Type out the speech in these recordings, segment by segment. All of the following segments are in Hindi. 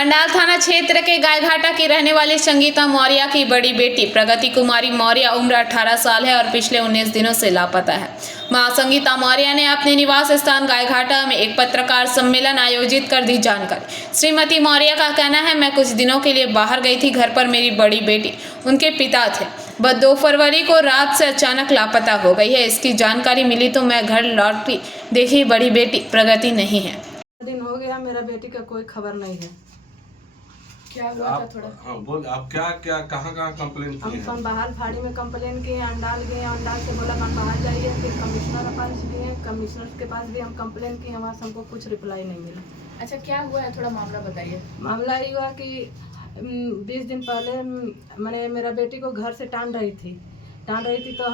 अंडाल थाना क्षेत्र के गायघाटा की रहने वाली संगीता मौर्य की बड़ी बेटी प्रगति कुमारी मौर्य उम्र 18 साल है और पिछले 19 दिनों से लापता है। मां संगीता मौर्य ने अपने निवास स्थान गायघाटा में एक पत्रकार सम्मेलन आयोजित कर दी जानकारी। श्रीमती मौर्य का कहना है, मैं कुछ दिनों के लिए बाहर गई थी। घर पर मेरी बड़ी बेटी उनके पिता थे। बस 2 फरवरी को रात से अचानक लापता हो गई है। इसकी जानकारी मिली तो मैं घर लौटी, देखी बड़ी बेटी प्रगति नहीं है। दिन हो गया, मेरा बेटी का कोई खबर नहीं है। क्या हुआ था थोड़ा? हाँ बोल, आप क्या कहाँ कंप्लेन किए हैं? हम बाहर फाड़ी में कंप्लेन किए, अंडाल गए, अंडाल से बोला हम बाहर जाइए, फिर कमिश्नर के पास गए, कमिश्नर के पास भी हम कंप्लेन किए, वहाँ से हमको कुछ रिप्लाई नहीं मिला। अच्छा, क्या हुआ है, थोड़ा मामला बताइए। मामला ये हुआ कि 20 दिन पहले मैंने मेरा बेटी को घर से टान रही थी तो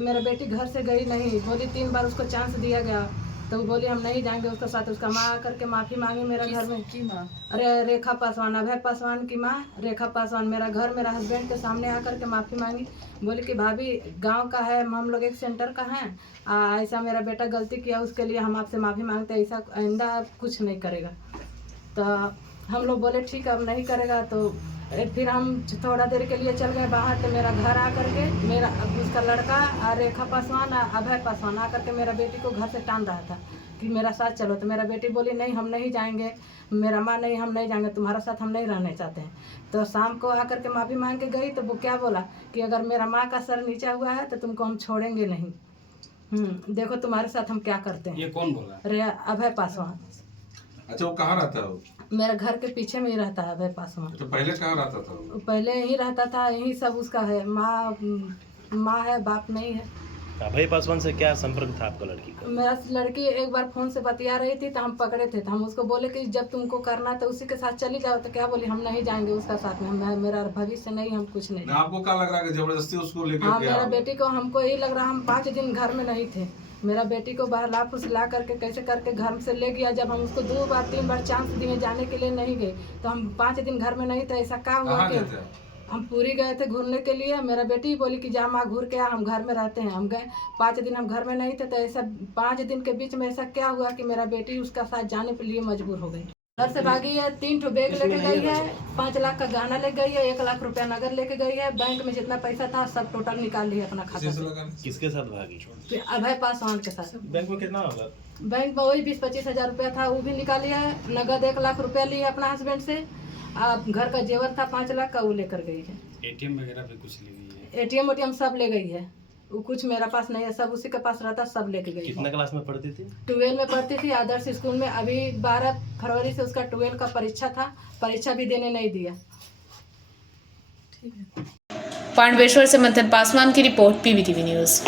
मेरा बेटी घर से गई नहीं, बोली 3 बार उसको चांस दिया गया तो वो बोली हम नहीं जाएंगे उसके साथ। उसका माँ आकर के माफ़ी मांगी मेरा घर में। की माँ? अरे रेखा पासवान, अभय पासवान की माँ रेखा पासवान मेरा घर मेरा हस्बैंड के सामने आकर के माफ़ी मांगी। बोली कि भाभी गांव का है, हम लोग एक सेंटर का हैं, ऐसा मेरा बेटा गलती किया, उसके लिए हम आपसे माफ़ी मांगते हैं, ऐसा आइंदा कुछ नहीं करेगा। तो हम लोग बोले ठीक है अब नहीं करेगा। तो फिर हम थोड़ा देर के लिए चल गए बाहर। तो मेरा घर आकर के मेरा उसका लड़का रेखा पासवान अभय पासवान आकर के मेरा बेटी को घर से टान रहा था कि मेरा साथ चलो। तो मेरा बेटी बोली नहीं हम नहीं जाएंगे, मेरा माँ नहीं हम नहीं जाएंगे, तुम्हारा साथ हम नहीं रहने चाहते हैं। तो शाम को आकर के माफ़ी मांग के गई तो वो क्या बोला कि अगर मेरा माँ का सर नीचा हुआ है तो तुमको हम छोड़ेंगे नहीं। देखो तुम्हारे साथ हम क्या करते हैं। ये कौन बोला? अभय पासवान। अच्छा, वो कहाँ रहता है? वो मेरा घर के पीछे में ही रहता है अभय पासवान। तो पहले कहाँ रहता था? पहले यहीं रहता था, यहीं सब उसका है, माँ है, बाप नहीं है। अभय पासवान से क्या संपर्क था आपका लड़की का? मेरा लड़की एक बार फ़ोन से बतिया रही थी तो हम पकड़े थे, तो हम उसको बोले कि जब तुमको करना तो उसी के साथ चली जाओ। तो क्या बोली हम नहीं जाएंगे उसका साथ में, मेरा भविष्य नहीं, हम कुछ नहीं। आपको क्या लग रहा है कि जबरदस्ती उसको लेके हाँ, गया? मेरा बेटी को हमको यही लग रहा, हम 5 दिन घर में नहीं थे। मेरा बेटी को बहला फुसला करके कैसे करके घर से ले गया। जब हम उसको 2 बार 3 बार चांस दिए जाने के लिए नहीं गए तो हम 5 दिन घर में नहीं थे। ऐसा क्या हुआ कि हम पूरी गए थे घूमने के लिए। मेरा बेटी बोली कि जा माँ घूर के आ, हम घर में रहते हैं। हम गए 5 दिन, हम घर में नहीं थे। तो ऐसा 5 दिन के बीच में ऐसा क्या हुआ कि मेरा बेटी उसका साथ जाने के लिए मजबूर हो गई। घर से भागी है, 3 ठो बैग लेके गई है, 5 लाख का गहना ले गई है, 1 लाख रुपया नगद लेके गई है। बैंक में जितना पैसा था सब टोटल निकाल लिया अपना खाता से। किसके साथ भागी? अभय पासवान के साथ। बैंक में कितना होगा? बैंक में वही 20-25 हज़ार रुपया था, वो भी निकाल लिया है। नगद 1 लाख रुपया लिया अपना हस्बैंड से। घर का जेवर था 5 लाख का, वो लेकर गई है। एटीएम वगैरह भी कुछ ले गई है? एटीएम सब ले गई है, वो कुछ मेरा पास नहीं है, सब उसी के पास रहता, सब लेके गई। कितना क्लास में पढ़ती थी? 12 में पढ़ती थी, आदर्श स्कूल में। अभी 12 फरवरी से उसका 12 का परीक्षा था, परीक्षा भी देने नहीं दिया। पांडवेश्वर से मंथन पासवान की रिपोर्ट, PBTV न्यूज।